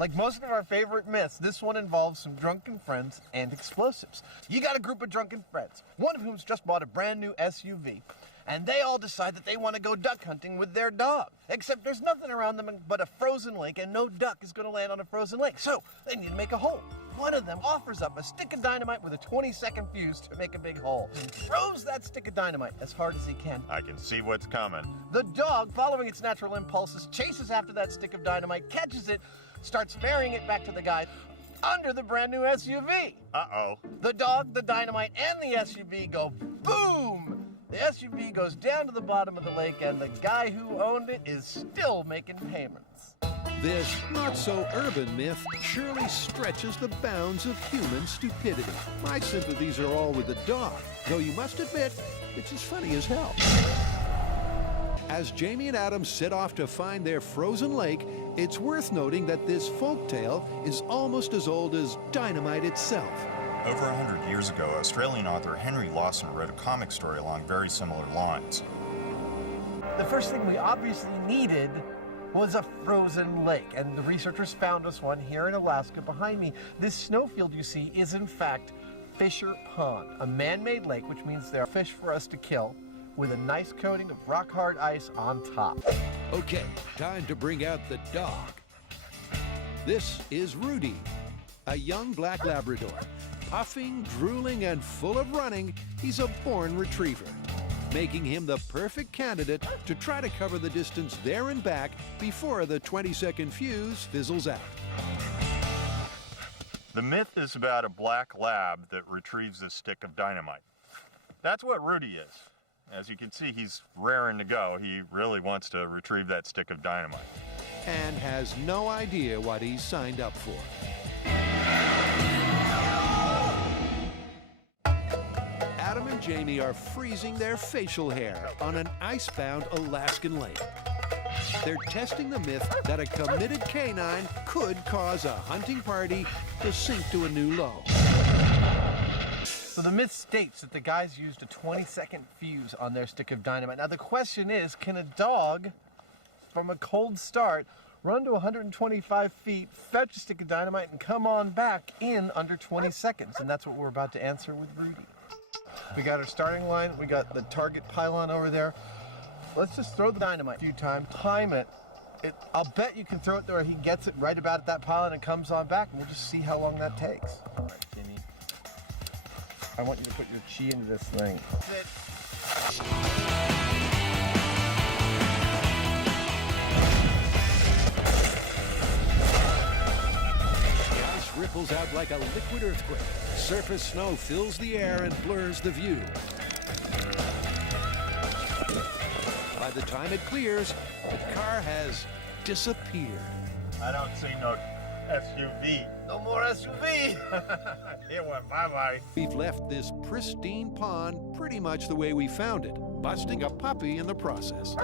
Like most of our favorite myths, this one involves some drunken friends and explosives. You got a group of drunken friends, one of whom's just bought a brand new SUV, and they all decide that they want to go duck hunting with their dog. Except there's nothing around them but a frozen lake, and no duck is going to land on a frozen lake, so they need to make a hole. One of them offers up a stick of dynamite with a 20-second fuse to make a big hole, and throws that stick of dynamite as hard as he can. I can see what's coming. The dog, following its natural impulses, chases after that stick of dynamite, catches it, starts ferrying it back to the guy under the brand new SUV. Uh-oh. The dog, the dynamite, and the SUV go boom! The SUV goes down to the bottom of the lake, and the guy who owned it is still making payments. This not-so-urban myth surely stretches the bounds of human stupidity. My sympathies are all with the dog, though you must admit, it's as funny as hell. As Jamie and Adam set off to find their frozen lake, it's worth noting that this folktale is almost as old as dynamite itself. Over 100 years ago, Australian author Henry Lawson wrote a comic story along very similar lines. The first thing we obviously needed was a frozen lake, and the researchers found us one here in Alaska behind me. This snowfield you see is in fact Fisher Pond, a man-made lake, which means there are fish for us to kill, with a nice coating of rock-hard ice on top. Okay, time to bring out the dog. This is Rudy, a young black Labrador. Puffing, drooling, and full of running, he's a born retriever, making him the perfect candidate to try to cover the distance there and back before the 20-second fuse fizzles out. The myth is about a black lab that retrieves a stick of dynamite. That's what Rudy is. As you can see, he's raring to go. He really wants to retrieve that stick of dynamite. And has no idea what he's signed up for. Adam and Jamie are freezing their facial hair on an icebound Alaskan lake. They're testing the myth that a committed canine could cause a hunting party to sink to a new low. So the myth states that the guys used a 20-second fuse on their stick of dynamite. Now the question is, can a dog, from a cold start, run to 125 feet, fetch a stick of dynamite, and come on back in under 20 seconds? And that's what we're about to answer with Rudy. We got our starting line, we got the target pylon over there. Let's just throw the dynamite a few times, time it. I'll bet you can throw it there, he gets it right about at that pylon and comes on back, and we'll just see how long that takes. All right, Jimmy, I want you to put your chi into this thing. The ice ripples out like a liquid earthquake. Surface snow fills the air and blurs the view. By the time it clears, the car has disappeared. I don't see no SUV. No more SUV! It went bye-bye. We've left this pristine pond pretty much the way we found it, busting a puppy in the process.